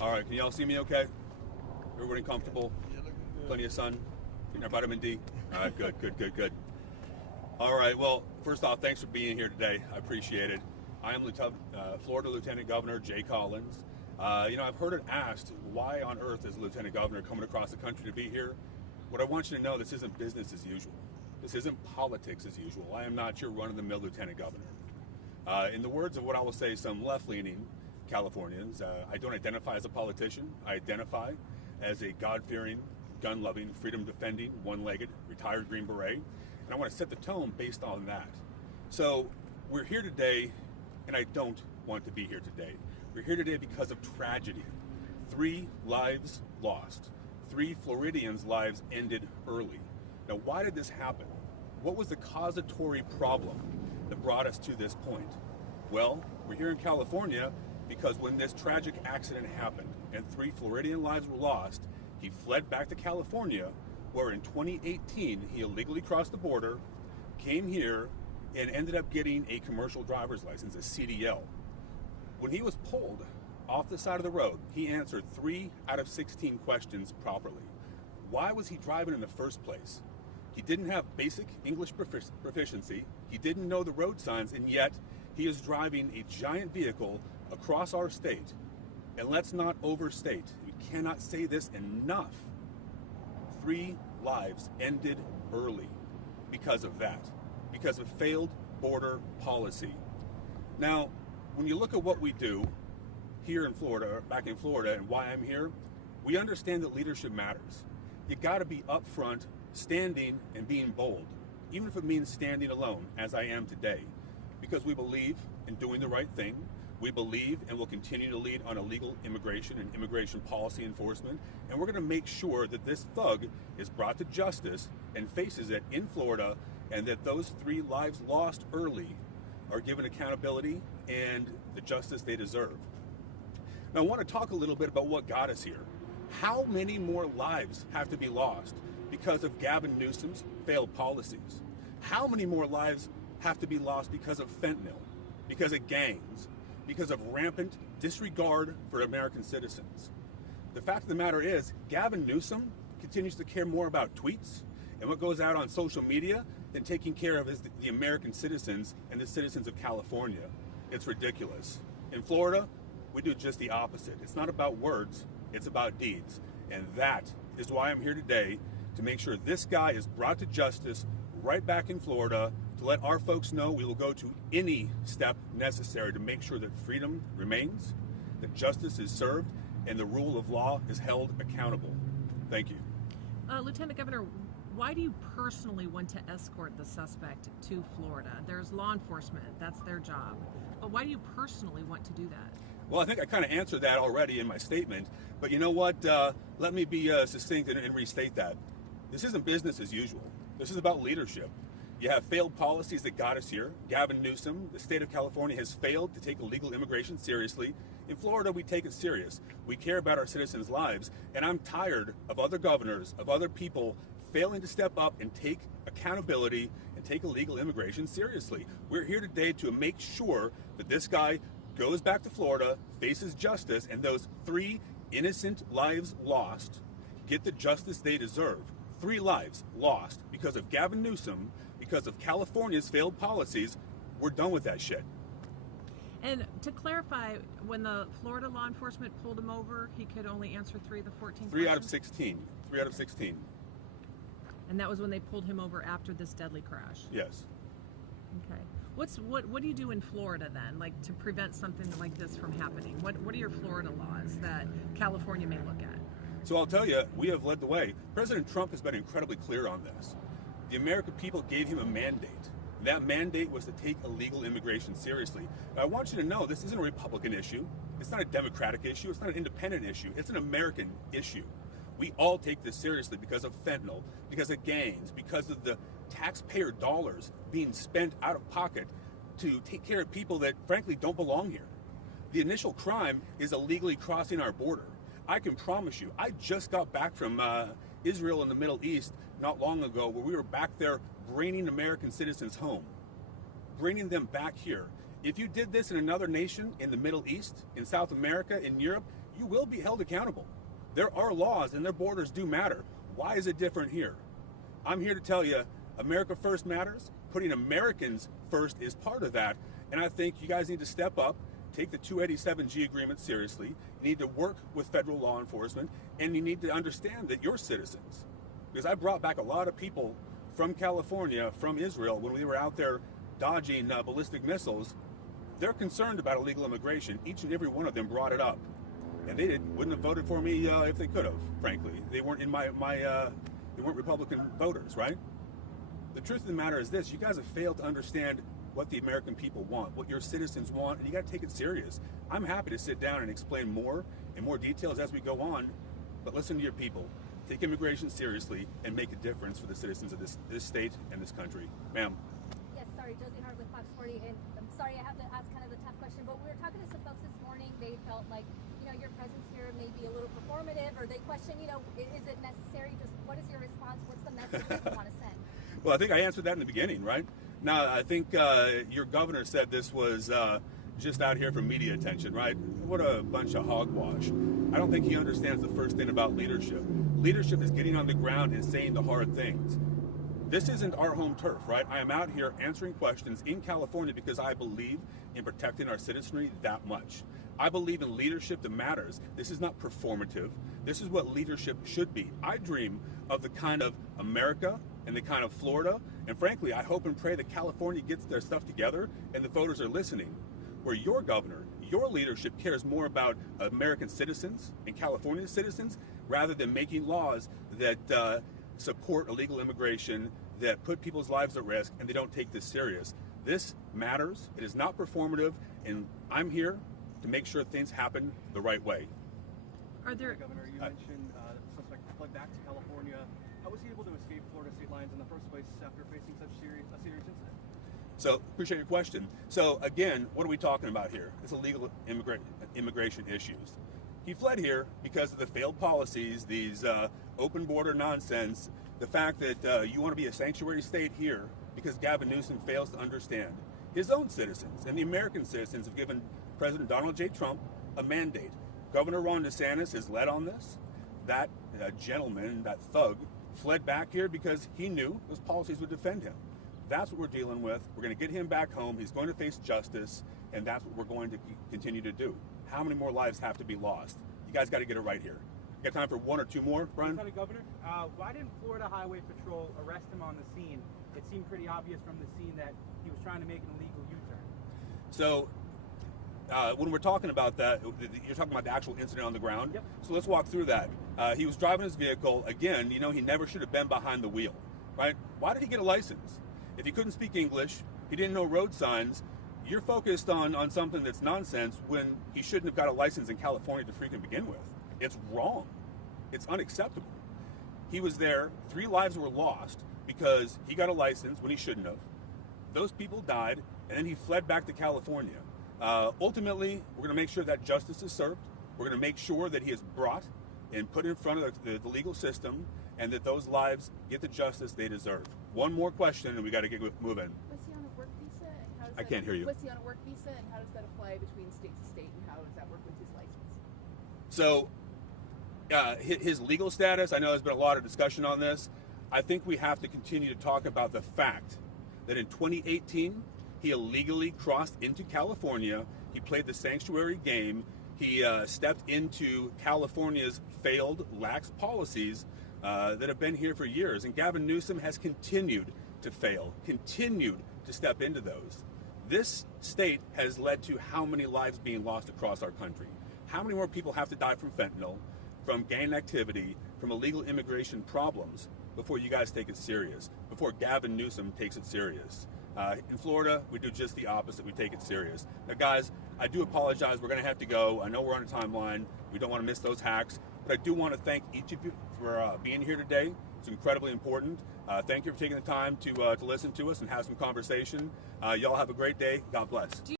All right, can y'all see me okay? Everybody comfortable? You're looking good. Plenty of sun? Getting our vitamin D? All right, good. All right, well, first off, thanks for being here today. I appreciate it. I am Florida Lieutenant Governor Jay Collins. I've heard it asked, why on earth is the Lieutenant Governor coming across the country to be here? What I want you to know, this isn't business as usual. This isn't politics as usual. I am not your run-of-the-mill Lieutenant Governor. In the words of what I will say, some left-leaning Californians, I don't identify as a politician. I identify as a God-fearing, gun-loving, freedom-defending, one-legged, retired Green Beret. And I want to set the tone based on that. So we're here today, and I don't want to be here today. We're here today because of tragedy. 3 lives lost. 3 Floridians' lives ended early. Now, why did this happen? What was the causatory problem that brought us to this point? Well, we're here in California because when this tragic accident happened and 3 Floridian lives were lost, he fled back to California, where in 2018 he illegally crossed the border, came here, and ended up getting a commercial driver's license, a CDL. When he was pulled off the side of the road, he answered 3 out of 16 questions properly. Why was he driving in the first place? He didn't have basic English proficiency, he didn't know the road signs, and yet he is driving a giant vehicle across our state. And let's not overstate, we cannot say this enough. 3 lives ended early because of that, because of failed border policy. Now, when you look at what we do here in Florida, or back in Florida, and why I'm here, we understand that leadership matters. You gotta be upfront, standing and being bold, even if it means standing alone, as I am today, because we believe in doing the right thing. We believe and will continue to lead on illegal immigration and immigration policy enforcement, and we're gonna make sure that this thug is brought to justice and faces it in Florida, and that those 3 lives lost early are given accountability and the justice they deserve. Now, I want to talk a little bit about what got us here. How many more lives have to be lost because of Gavin Newsom's failed policies? How many more lives have to be lost because of fentanyl, because of gangs, because of rampant disregard for American citizens? The fact of the matter is, Gavin Newsom continues to care more about tweets and what goes out on social media than taking care of the American citizens and the citizens of California. It's ridiculous. In Florida, we do just the opposite. It's not about words, it's about deeds. And that is why I'm here today, to make sure this guy is brought to justice right back in Florida, to let our folks know we will go to any step necessary to make sure that freedom remains, that justice is served, and the rule of law is held accountable. Thank you. Lieutenant Governor, why do you personally want to escort the suspect to Florida? There's law enforcement, that's their job. But why do you personally want to do that? Well, I think I kind of answered that already in my statement, but you know what? Let me be succinct and restate that. This isn't business as usual. This is about leadership. You have failed policies that got us here. Gavin Newsom, the state of California, has failed to take illegal immigration seriously. In Florida, we take it serious. We care about our citizens' lives, and I'm tired of other governors, of other people failing to step up and take accountability and take illegal immigration seriously. We're here today to make sure that this guy goes back to Florida, faces justice, and those 3 innocent lives lost get the justice they deserve. 3 lives lost because of Gavin Newsom, because of California's failed policies. We're done with that shit. And to clarify, when the Florida law enforcement pulled him over, he could only answer 3 of the 14 3 out of questions? 16. 3 out of 16. And that was when they pulled him over after this deadly crash? Yes. Okay. What do you do in Florida then, like to prevent something like this from happening? What are your Florida laws that California may look at? So I'll tell you, we have led the way. President Trump has been incredibly clear on this. The American people gave him a mandate. That mandate was to take illegal immigration seriously. Now, I want you to know this isn't a Republican issue. It's not a Democratic issue. It's not an independent issue. It's an American issue. We all take this seriously because of fentanyl, because of gangs, because of the taxpayer dollars being spent out of pocket to take care of people that frankly don't belong here. The initial crime is illegally crossing our border. I can promise you, I just got back from Israel and the Middle East not long ago, where we were back there bringing American citizens home, bringing them back here. If you did this in another nation, in the Middle East, in South America, in Europe, you will be held accountable. There are laws and their borders do matter. Why is it different here? I'm here to tell you, America first matters. Putting Americans first is part of that. And I think you guys need to step up, take the 287G agreement seriously. You need to work with federal law enforcement, and you need to understand that you're citizens. Because I brought back a lot of people from California, from Israel, when we were out there dodging ballistic missiles. They're concerned about illegal immigration. Each and every one of them brought it up. And they wouldn't have voted for me if they could have, frankly. They weren't in they weren't Republican voters, right? The truth of the matter is this: you guys have failed to understand what the American people want, what your citizens want, and you got to take it serious. I'm happy to sit down and explain more and more details as we go on, but listen to your people. Take immigration seriously and make a difference for the citizens of this state and this country. Ma'am. Yes, sorry, Josie Hart with Fox 40, and I'm sorry I have to ask kind of the tough question, but we were talking to some folks this morning. They felt like, your presence here may be a little performative, or they question, is it necessary? Just what is your response? What's the message that you want to send? Well, I think I answered that in the beginning, right? Now, I think your governor said this was just out here for media attention, right? What a bunch of hogwash. I don't think he understands the first thing about leadership. Leadership is getting on the ground and saying the hard things. This isn't our home turf, right? I am out here answering questions in California because I believe in protecting our citizenry that much. I believe in leadership that matters. This is not performative. This is what leadership should be. I dream of the kind of America and the kind of Florida, and frankly, I hope and pray that California gets their stuff together and the voters are listening. Where your governor, your leadership cares more about American citizens and California citizens rather than making laws that support illegal immigration, that put people's lives at risk, and they don't take this serious. This matters. It is not performative, and I'm here to make sure things happen the right way. Are there? Governor, you mentioned that the suspect fled back to California. How was he able to escape Florida state lines in the first place after facing such a serious incident? So, appreciate your question. So, again, what are we talking about here? It's illegal immigration issues. He fled here because of the failed policies, these open border nonsense, the fact that you want to be a sanctuary state here because Gavin Newsom fails to understand. His own citizens and the American citizens have given President Donald J. Trump a mandate. Governor Ron DeSantis has led on this. That gentleman, that thug, fled back here because he knew those policies would defend him. That's what we're dealing with. We're going to get him back home. He's going to face justice, and that's what we're going to continue to do. How many more lives have to be lost? You guys got to get it right here. You got time for one or two more, Brian? Lieutenant Governor, why didn't Florida Highway Patrol arrest him on the scene? It seemed pretty obvious from the scene that he was trying to make an illegal U-turn. So, when we're talking about that, you're talking about the actual incident on the ground? Yep. So let's walk through that. He was driving his vehicle. Again, he never should have been behind the wheel, right? Why did he get a license? If he couldn't speak English, he didn't know road signs, you're focused on something that's nonsense when he shouldn't have got a license in California to freaking begin with. It's wrong. It's unacceptable. He was there. 3 lives were lost because he got a license when he shouldn't have. Those people died, and then he fled back to California. Ultimately, we're going to make sure that justice is served. We're going to make sure that he is brought and put in front of the legal system, and that those lives get the justice they deserve. One more question, and we got to get moving. Was he on a work visa? And how does I can't hear you. Was he on a work visa, and how does that apply between state to state, and how does that work with his license? So, his legal status, I know there's been a lot of discussion on this. I think we have to continue to talk about the fact that in 2018, he illegally crossed into California. He played the sanctuary game. He stepped into California's failed, lax policies that have been here for years. And Gavin Newsom has continued to fail, continued to step into those. This state has led to how many lives being lost across our country? How many more people have to die from fentanyl, from gang activity, from illegal immigration problems before you guys take it serious, before Gavin Newsom takes it serious? In Florida, we do just the opposite. We take it serious. Now, guys, I do apologize. We're going to have to go. I know we're on a timeline. We don't want to miss those hacks. But I do want to thank each of you for being here today. It's incredibly important. Thank you for taking the time to listen to us and have some conversation. Y'all have a great day. God bless.